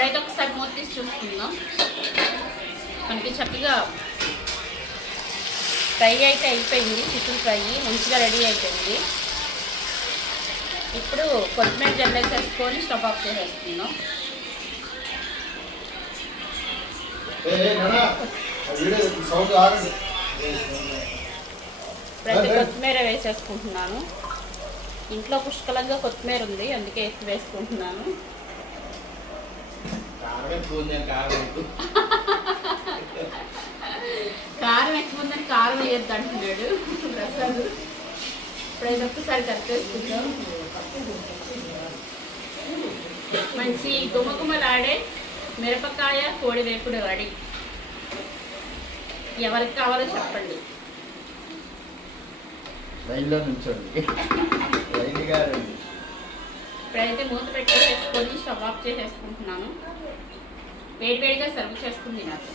ఇప్పుడైతే ఒకసారి మూత తీసి చూసుకుందాం. మనకి చక్కగా ఫ్రై అయితే అయిపోయింది. చికెన్ ఫ్రై మంచిగా రెడీ అయిపోయింది. ఇప్పుడు కొత్తిమీర జల్లేసేసుకొని స్టవ్ ఆఫ్ చేసేస్తున్నాం. ప్రతి కొత్తిమీర వేసేసుకుంటున్నాను. ఇంట్లో పుష్కలంగా కొత్తిమీర ఉంది, అందుకే ఎక్కువ వేసుకుంటున్నాను. కారం ఎక్కువ ఉందని కారం వేయద్దు అంటున్నాడు ప్రసాద్. ఇప్పుడైతే ఒక్కసారి కలిపేసుకుందాం. మంచి గుమగుమలాడే మిరపకాయ కోడి వేపుడు రెడీ. ఎవరికి కావాలో చెప్పండి. ఇప్పుడైతే మూత పెట్టేసుకొని స్టవ్ ఆఫ్ చేసేసుకుంటున్నాను. వేడివేడిగా సర్వ్ చేసుకుని తినాలి.